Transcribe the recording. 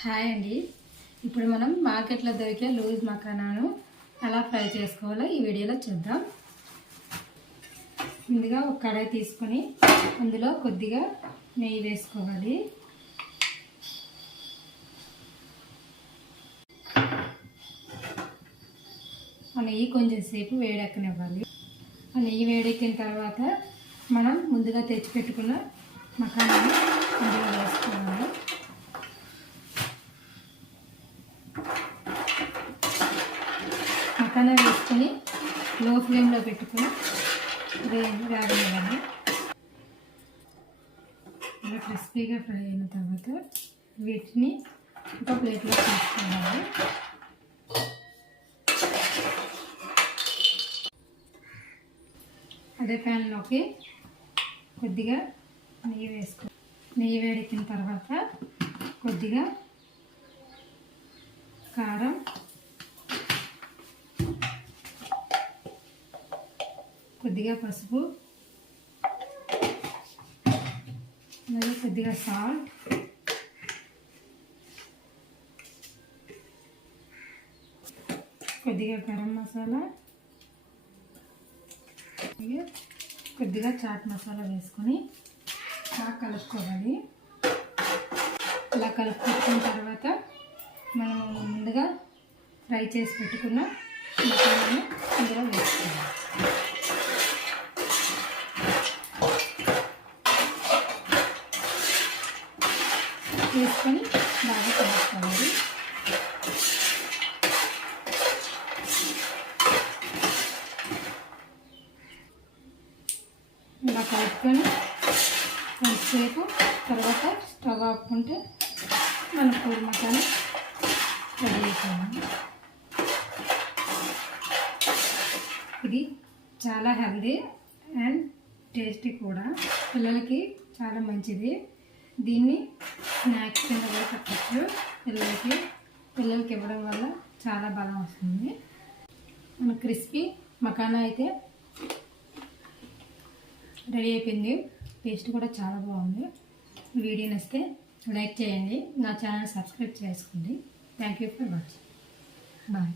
Hi అండి. ఇప్పుడు మనం మార్కెట్లో దొరికే లూజ్ మకానాను ఎలా ఫ్రై చేసుకోవాలో ఈ వీడియోలో చూద్దాం. ముందుగా ఒక కడాయి తీసుకొని అందులో కొద్దిగా నెయ్యి వేసుకోవాలి. ఆ నెయ్యి కొంచెం సేపు వేడెక్కనివ్వాలి. ఆ నెయ్యి వేడెక్కిన తర్వాత మనం ముందుగా తెచ్చిపెట్టుకున్న మకానాన్ని అందులో వేసుకోవాలి. మకానా వేసుకొని లో ఫ్లేమ్లో పెట్టుకొని వేగనివ్వాలి. ఇలా క్రిస్పీగా ఫ్రై అయిన తర్వాత వీటిని ఒక ప్లేట్లో తీసుకోవాలి. అదే ప్యాన్లోకి కొద్దిగా నెయ్యి వేసుకో. నెయ్యి వేడెక్కిన తర్వాత కొద్దిగా కారం, కొద్దిగా పసుపు, మరియు కొద్దిగా సాల్ట్, కొద్దిగా గరం మసాలా, కొద్దిగా చాట్ మసాలా వేసుకొని బాగా కలుపుకోవాలి. ఇలా కలుపుకున్న తర్వాత మనం ముందుగా ఫ్రై చేసి పెట్టుకున్న మసాలాను ఇందులో వేసుకోవాలి. వేసుకొని బాగా కలుపుకోవాలి. ఇలా కలుపుకొని కొంతసేపు తర్వాత స్టవ్ ఆపుకుంటే మన కూర మసాలా రెడీ అయిపోయింది. ఇది చాలా హెల్దీ అండ్ టేస్టీ కూడా, పిల్లలకి చాలా మంచిది. దీన్ని స్నాక్స్ కింద కూడా పెట్టచ్చు. పిల్లలకి ఇవ్వడం వల్ల చాలా బలం వస్తుంది. మన క్రిస్పీ మకానా అయితే రెడీ అయిపోయింది. టేస్ట్ కూడా చాలా బాగుంది. వీడియో నచ్చితే లైక్ చేయండి, నా ఛానల్ సబ్స్క్రైబ్ చేసుకోండి. Thank you for watching. Bye.